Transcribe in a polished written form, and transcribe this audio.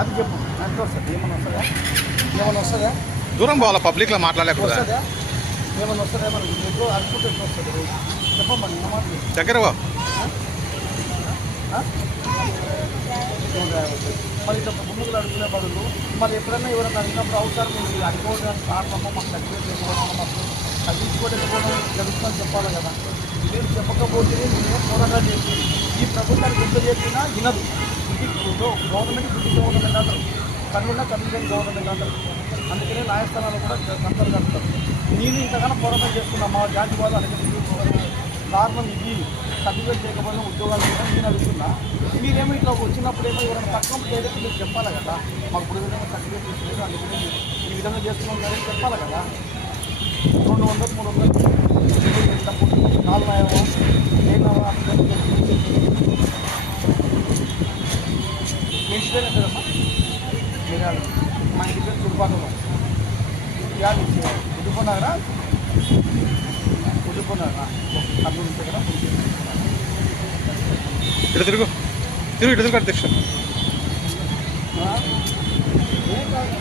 అది చెప్పు ఎంత వస్తుంది? ఏమన్నా వస్తుందా? దూరం పోవాలా, పబ్లిక్లో మాట్లాడలేకపోతే వస్తుందా? ఏమన్నా వస్తుందా? మనకి ఎప్పుడు అనుకుంటే ఎట్లా వస్తుంది? చెప్పమ్మా నిన్న మాట దగ్గర మరి ఇట్లా ముందుకు అడుగునే బదులు మరి ఎప్పుడైనా ఎవరైనా అడిగినప్పుడు అవసరం ఉంది అడుకోవడానికి కారణమో మాకు తగ్గించుకోవడం మాకు తగ్గించుకోవడం జరుగుతుందని చెప్పాలి కదా. మీరు చెప్పకపోతే నేను పోరాటం చేసి ఈ ప్రభుత్వానికి ఎంత చేసినా వినదు. గవర్నమెంట్ బుద్ధి గవర్నమెంట్ అంటారు, కన్నున్న కన్ను గవర్నమెంట్ అంటారు. అందుకనే న్యాయస్థానాలు కూడా కంటలు కడతారు. నేను ఇంతగానో పోరాటం చేస్తున్నాను మా జాతివాదాలు అనేది కారణం ఇది. సర్టిఫికేట్ చేయకపోయినా ఉద్యోగాలు కూడా నేను అడుగుతున్నా. మీరేమో ఇట్లా వచ్చినప్పుడు ఏమో ఎవరైనా తక్కువ చేయడానికి మీరు చెప్పాలి కదా. మాకు ఇప్పుడు విధంగా సర్టిఫికేట్ తీసుకోలేదు, అందుకని ఈ విధంగా చేస్తున్నాం కానీ చెప్పాలి కదా. 200, 300 తక్కువ 4 ఏంటిదైనా కదమ్మా. మీరు మా ఇంటి పేరు చురుపాటున్నాం యాడ్ కుదుపున్నారా అప్పుడు ఉంటుంది కదా. ఇటు తిరుగు తిరుగు ఇటు తిరుగు అధ్యక్ష. ఏం కాదు